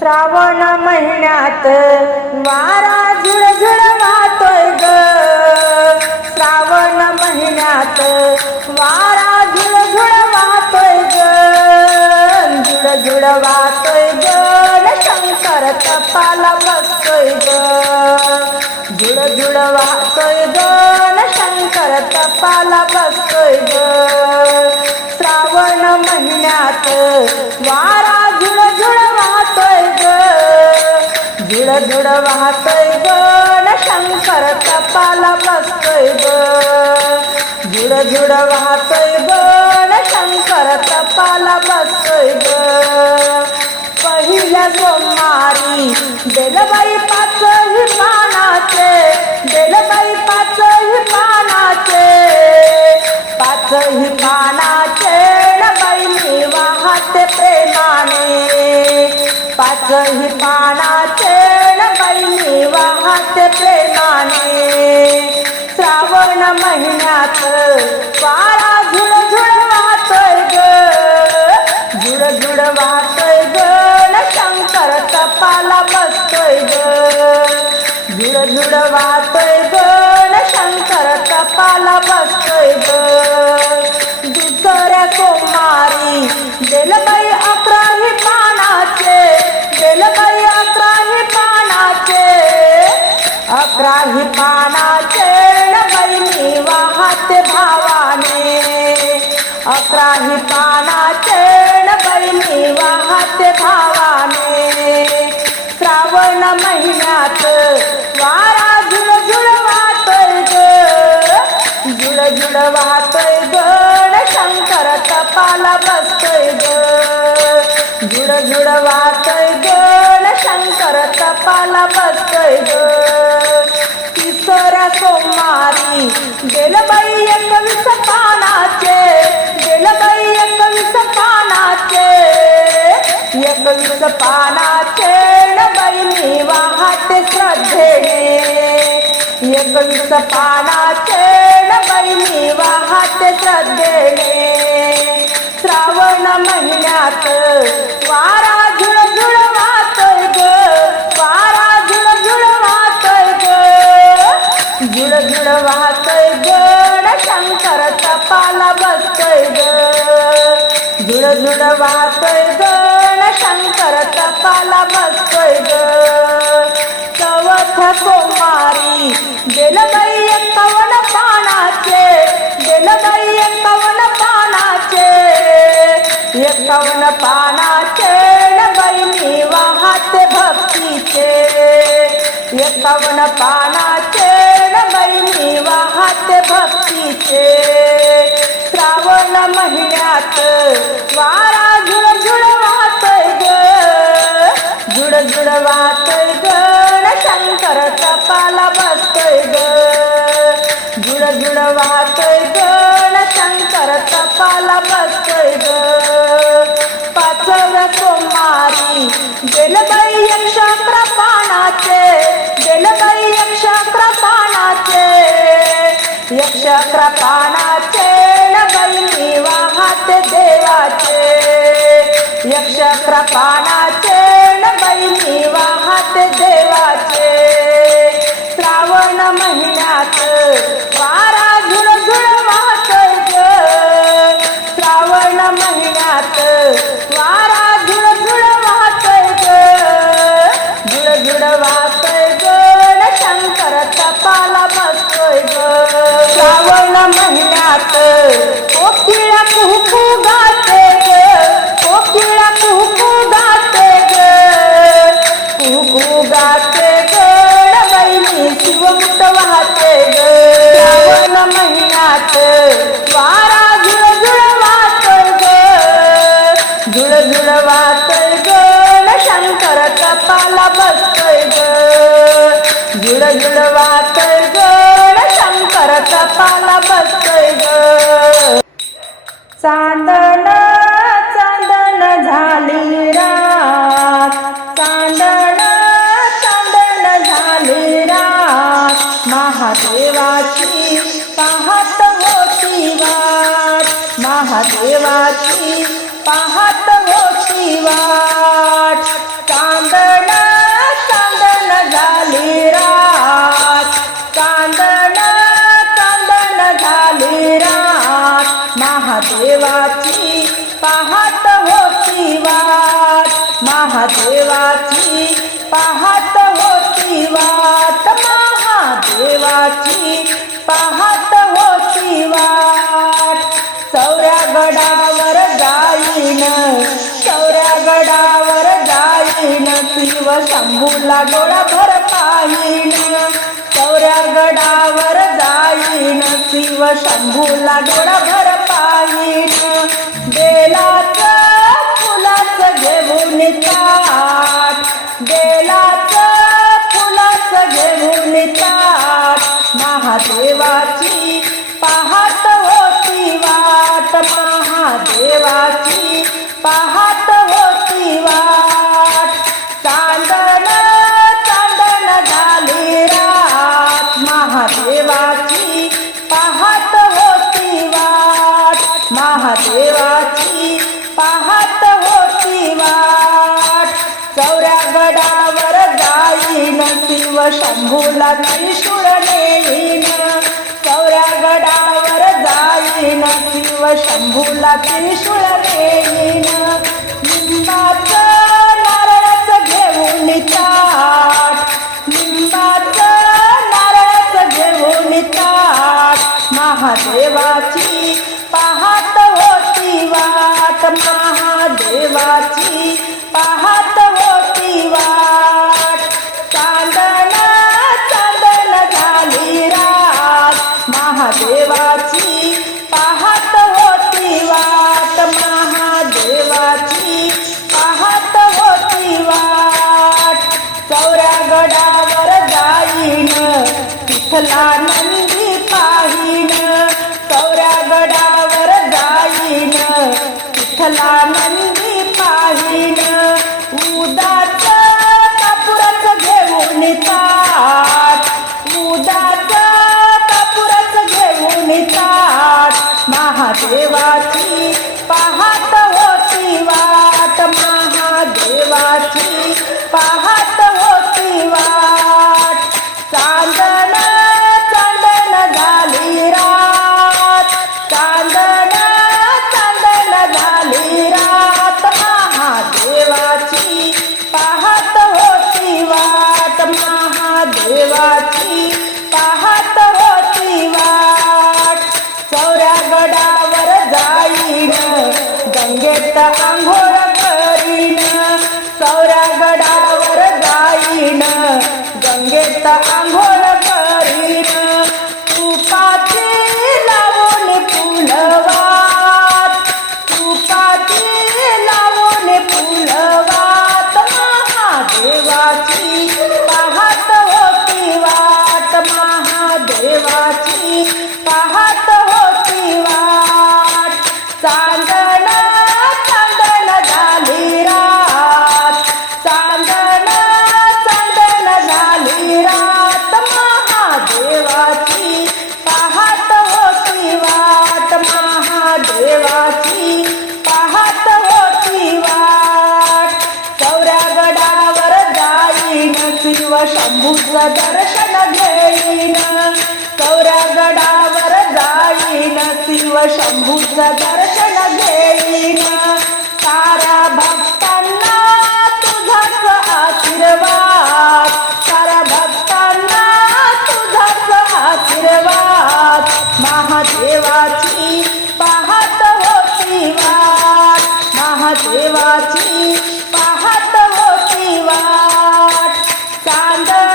श्रावण महिन्यात वारा झुळझुळ वाहतोय ग. श्रावण महिन्यात वारा झुळझुळ वाहतोय ग. झुळझुळ वाहतोय ग. शंकर तपाला बसतोय ग. झुळझुळ वाहतोय ग. शंकर तपाला बसतोय ग. श्रावण महिन्यात वारा झुळझुळ वाहतय गण शंकर कपाला बसतोय गुड झुळझुळ वाहतय गण शंकर कपाला बसतोय ग पहिल्या सोमवारी बेलबाई पाचही पानाचे बेलबाई पाचही पानाचे पाचही पानाचे वाहते प्रेमाने श्रावण महिन्यात वारा झुळझुळ वाहतोय ग. झुळझुळ वाहतोय ग. शंकर तपाला बसतोय ग. झुळझुळ वाहतोय ग. शंकर तपाला बसतोय ग. दुसऱ्या सोमवारी बेलबाई महिन्यात वारा झुळझुळ वाहतोय ग। झुळझुळ वाहतोय गड शंकराचा शंकर बसतोय ग। झुळझुळ वाहतोय गड शंकराचा शंकर बसतोय ग। तिसऱ्या सोमवारी बेलबाई एकवीस पानाचे। एकवीस पानाचे न वाहते श्रद्धेने. एकवीस पानाचे न वाहते श्रद्धेने. श्रावण महिन्यात वारा झुळझुळ वाहतोय ग वारा झुळझुळ वाहतोय ग. झुळझुळ वाहतोय ग न शंकर कपाला बसतोय ग. झुळझुळ वाहतोय ग शंकर तपाला बसतोय ग. चवथ्या सोमवारी बेलबाई एकावन्न पानाचे. बेलबाई एकावन्न पानाचे. एकावन्न पानाचे न बहिणी वाहते भक्तीचे. एकावन्न पानाचे न बहिणी वाहते भक्तीचे. श्रावण महिन्यात वारा ग झुळझुळ वाहतोय शंकर कपाला बसतोय ग. झुळझुळ वाहतोय ग न शंकर कपाला बसतोय ग पाचव सोमारी बेलबाई एक अकरा पानाचे बेलबाई एक अकरा पानाचे एक अकरा पानाचे न वाहते देवाचे. यक्ष अकरा पानाचे न बहिणी देवाचे. ग झुळझुळ वाहतोय ग. शंकर कपाला बसतोय ग. चांदण चांदण झाली रात. चांदण चांदण झाली रात. महादेवाची पाहत होती वाट. महादेवाची शिव शंभूला डोळाभर पाहिन. चौऱ्या गडावर जाईन. शिव शंभूला डोळाभर पाहिन. बेलाचं शिव शंभूला त्रिशूळ नेईन चौऱ्या गडावर जाईन. शिव शंभूला त्रिशूळ नेईन लिंबाचं नारळाचं घेऊन ताट लिंबाचं नारळाचं घेऊन ताट महादेवाची पाहत होती वाट विठ्ठला नंदी पाहिन उदाच कापुराच घेऊन ताट उदाच कापुराच घेऊन ताट महादेवाची पाहत होती वाट. महादेवाची पाहत होती वाट. गंगेत आंघोळ करीन चौऱ्या गडावर जाईन गंगेत देव दर्शन घेईना सौरा गडावर जाईन शिव शंभूच दर्शन घेईना. सारा भक्तांना तुझाच आशीर्वाद सारा भक्तांना तुझाच आशीर्वाद. महादेवाची पाहत होती वाट महादेवाची पाहत होती वाट. चांद